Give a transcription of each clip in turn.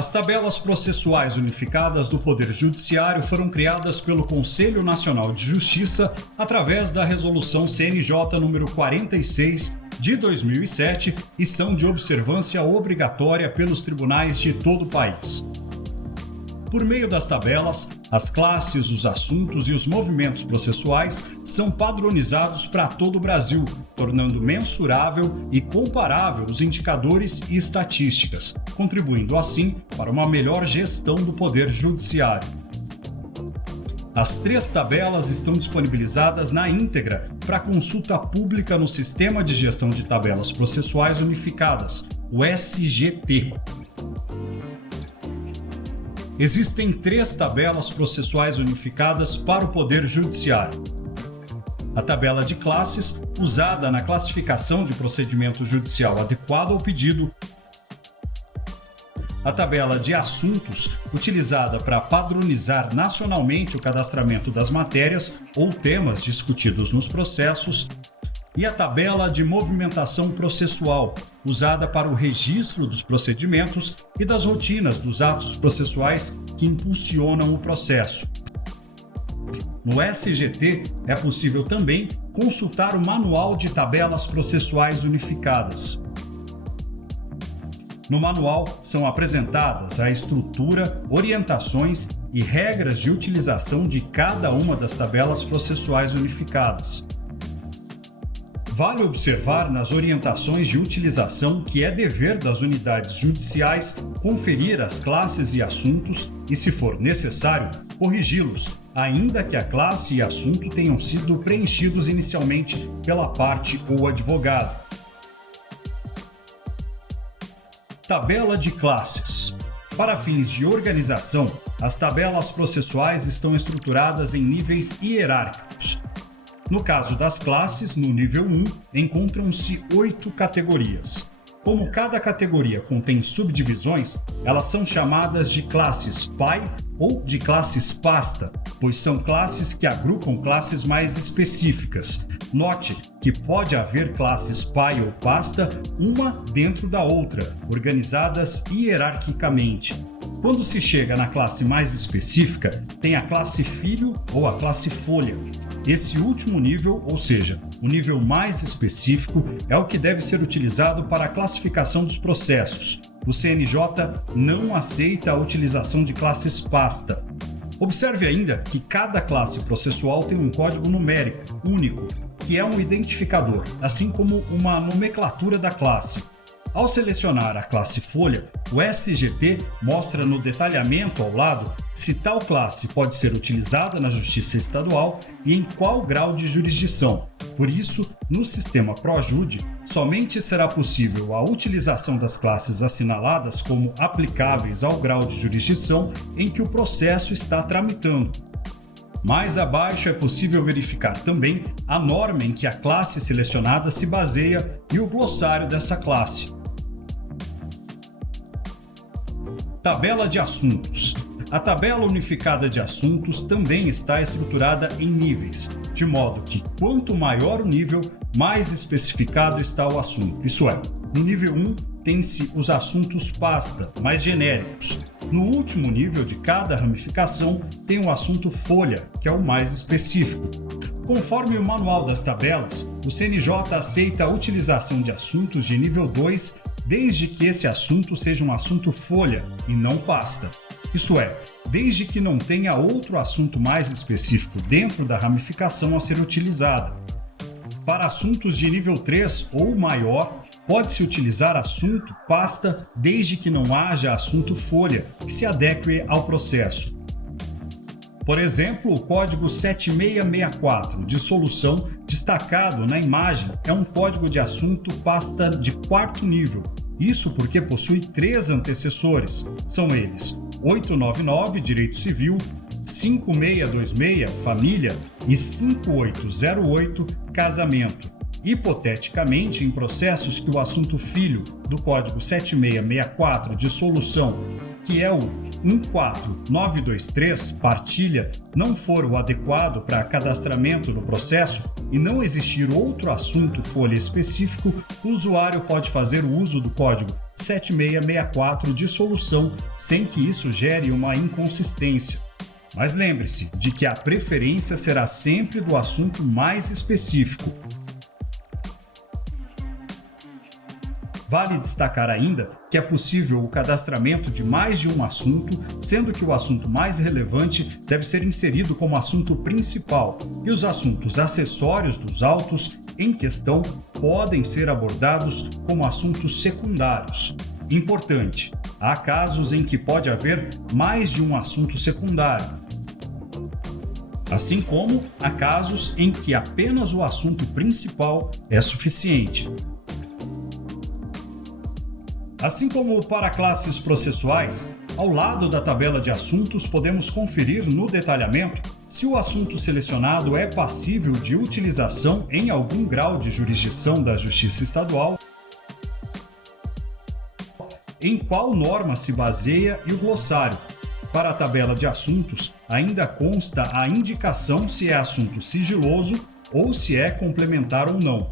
As tabelas processuais unificadas do Poder Judiciário foram criadas pelo Conselho Nacional de Justiça através da Resolução CNJ nº 46 de 2007 e são de observância obrigatória pelos tribunais de todo o país. Por meio das tabelas, as classes, os assuntos e os movimentos processuais são padronizados para todo o Brasil, tornando mensurável e comparável os indicadores e estatísticas, contribuindo assim para uma melhor gestão do Poder Judiciário. As 3 tabelas estão disponibilizadas na íntegra para consulta pública no Sistema de Gestão de Tabelas Processuais Unificadas, o SGT. Existem 3 tabelas processuais unificadas para o Poder Judiciário. A tabela de classes, usada na classificação de procedimento judicial adequado ao pedido. A tabela de assuntos, utilizada para padronizar nacionalmente o cadastramento das matérias ou temas discutidos nos processos. E a tabela de movimentação processual, usada para o registro dos procedimentos e das rotinas dos atos processuais que impulsionam o processo. No SGT, é possível também consultar o Manual de Tabelas Processuais Unificadas. No manual são apresentadas a estrutura, orientações e regras de utilização de cada uma das tabelas processuais unificadas. Vale observar nas orientações de utilização que é dever das unidades judiciais conferir as classes e assuntos e, se for necessário, corrigi-los, ainda que a classe e assunto tenham sido preenchidos inicialmente pela parte ou advogado. Tabela de classes. Para fins de organização, as tabelas processuais estão estruturadas em níveis hierárquicos. No caso das classes, no nível 1, encontram-se 8 categorias. Como cada categoria contém subdivisões, elas são chamadas de classes pai ou de classes pasta, pois são classes que agrupam classes mais específicas. Note que pode haver classes pai ou pasta, uma dentro da outra, organizadas hierarquicamente. Quando se chega na classe mais específica, tem a classe filho ou a classe folha. Esse último nível, ou seja, o nível mais específico, é o que deve ser utilizado para a classificação dos processos. O CNJ não aceita a utilização de classes pasta. Observe ainda que cada classe processual tem um código numérico único, que é um identificador, assim como uma nomenclatura da classe. Ao selecionar a classe folha, o SGT mostra no detalhamento ao lado se tal classe pode ser utilizada na Justiça Estadual e em qual grau de jurisdição. Por isso, no sistema ProJude, somente será possível a utilização das classes assinaladas como aplicáveis ao grau de jurisdição em que o processo está tramitando. Mais abaixo é possível verificar também a norma em que a classe selecionada se baseia e o glossário dessa classe. Tabela de assuntos. A tabela unificada de assuntos também está estruturada em níveis, de modo que quanto maior o nível, mais especificado está o assunto. Isso é, no nível 1 tem-se os assuntos pasta, mais genéricos. No último nível de cada ramificação tem o assunto folha, que é o mais específico. Conforme o manual das tabelas, o CNJ aceita a utilização de assuntos de nível 2, desde que esse assunto seja um assunto folha e não pasta. Isso é, desde que não tenha outro assunto mais específico dentro da ramificação a ser utilizada. Para assuntos de nível 3 ou maior, pode-se utilizar assunto pasta desde que não haja assunto folha que se adeque ao processo. Por exemplo, o código 7664 de solução destacado na imagem é um código de assunto pasta de 4º nível. Isso porque possui 3 antecessores. São eles 899 Direito Civil, 5626 Família e 5808 Casamento. Hipoteticamente, em processos que o assunto filho do código 7664 de solução, que é o 14923 partilha, não for o adequado para cadastramento do processo e não existir outro assunto folha específico, o usuário pode fazer o uso do código 7664 de solução, sem que isso gere uma inconsistência. Mas lembre-se de que a preferência será sempre do assunto mais específico. Vale destacar ainda que é possível o cadastramento de mais de um assunto, sendo que o assunto mais relevante deve ser inserido como assunto principal e os assuntos acessórios dos autos em questão podem ser abordados como assuntos secundários. Importante, há casos em que pode haver mais de um assunto secundário, assim como há casos em que apenas o assunto principal é suficiente. Assim como para classes processuais, ao lado da tabela de assuntos podemos conferir no detalhamento se o assunto selecionado é passível de utilização em algum grau de jurisdição da Justiça Estadual, em qual norma se baseia e o glossário. Para a tabela de assuntos, ainda consta a indicação se é assunto sigiloso ou se é complementar ou não.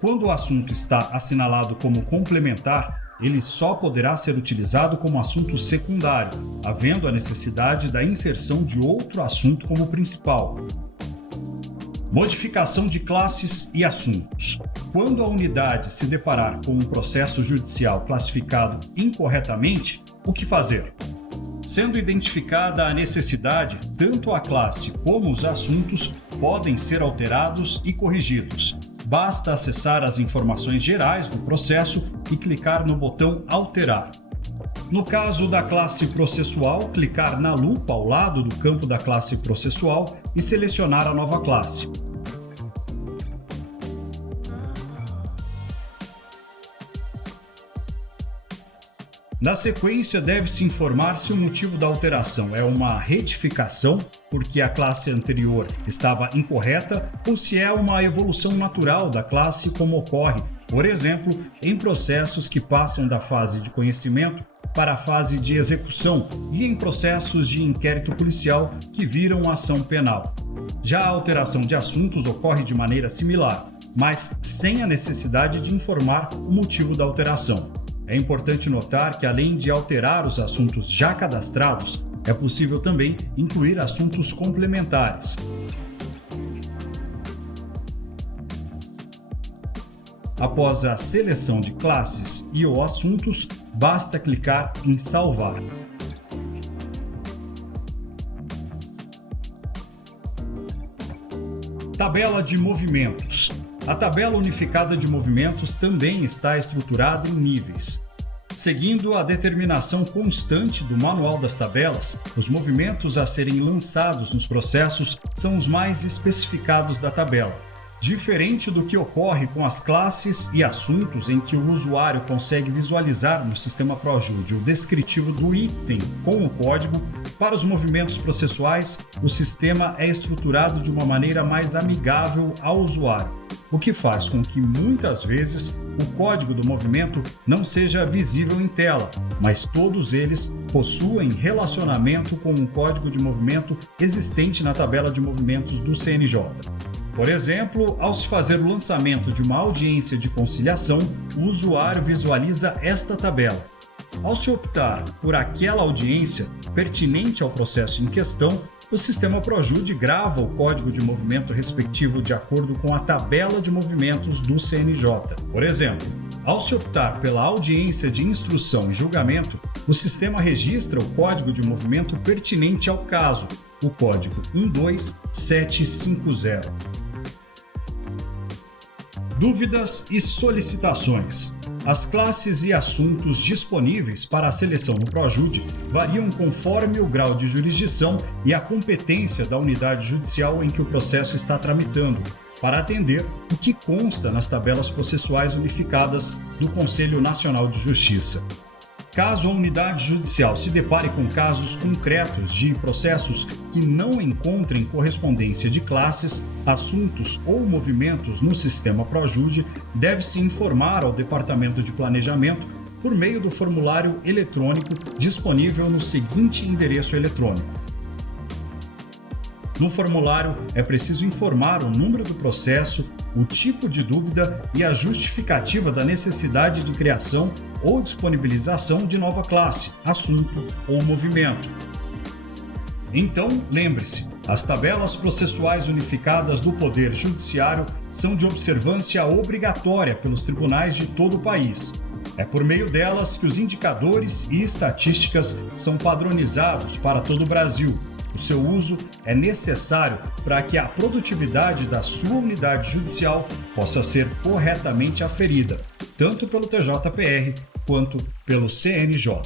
Quando o assunto está assinalado como complementar, ele só poderá ser utilizado como assunto secundário, havendo a necessidade da inserção de outro assunto como principal. Modificação de classes e assuntos. Quando a unidade se deparar com um processo judicial classificado incorretamente, o que fazer? Sendo identificada a necessidade, tanto a classe como os assuntos podem ser alterados e corrigidos. Basta acessar as informações gerais do processo e clicar no botão Alterar. No caso da classe processual, clicar na lupa ao lado do campo da classe processual e selecionar a nova classe. Na sequência, deve-se informar se o motivo da alteração é uma retificação, porque a classe anterior estava incorreta, ou se é uma evolução natural da classe, como ocorre, por exemplo, em processos que passam da fase de conhecimento para a fase de execução e em processos de inquérito policial que viram ação penal. Já a alteração de assuntos ocorre de maneira similar, mas sem a necessidade de informar o motivo da alteração. É importante notar que, além de alterar os assuntos já cadastrados, é possível também incluir assuntos complementares. Após a seleção de classes e ou assuntos, basta clicar em Salvar. Tabela de movimentos. A tabela unificada de movimentos também está estruturada em níveis. Seguindo a determinação constante do Manual das Tabelas, os movimentos a serem lançados nos processos são os mais especificados da tabela. Diferente do que ocorre com as classes e assuntos em que o usuário consegue visualizar no sistema ProJude o descritivo do item com o código, para os movimentos processuais, o sistema é estruturado de uma maneira mais amigável ao usuário, o que faz com que muitas vezes o código do movimento não seja visível em tela, mas todos eles possuem relacionamento com o código de movimento existente na tabela de movimentos do CNJ. Por exemplo, ao se fazer o lançamento de uma audiência de conciliação, o usuário visualiza esta tabela. Ao se optar por aquela audiência pertinente ao processo em questão, o sistema ProJude grava o código de movimento respectivo de acordo com a tabela de movimentos do CNJ. Por exemplo, ao se optar pela audiência de instrução e julgamento, o sistema registra o código de movimento pertinente ao caso, o código 12750. Dúvidas e solicitações. As classes e assuntos disponíveis para a seleção no ProJude variam conforme o grau de jurisdição e a competência da unidade judicial em que o processo está tramitando, para atender o que consta nas tabelas processuais unificadas do Conselho Nacional de Justiça. Caso a unidade judicial se depare com casos concretos de processos que não encontrem correspondência de classes, assuntos ou movimentos no sistema ProJude, deve-se informar ao Departamento de Planejamento por meio do formulário eletrônico disponível no seguinte endereço eletrônico: No formulário, é preciso informar o número do processo, o tipo de dúvida e a justificativa da necessidade de criação ou disponibilização de nova classe, assunto ou movimento. Então, lembre-se, as tabelas processuais unificadas do Poder Judiciário são de observância obrigatória pelos tribunais de todo o país. É por meio delas que os indicadores e estatísticas são padronizados para todo o Brasil. O seu uso é necessário para que a produtividade da sua unidade judicial possa ser corretamente aferida, tanto pelo TJPR quanto pelo CNJ.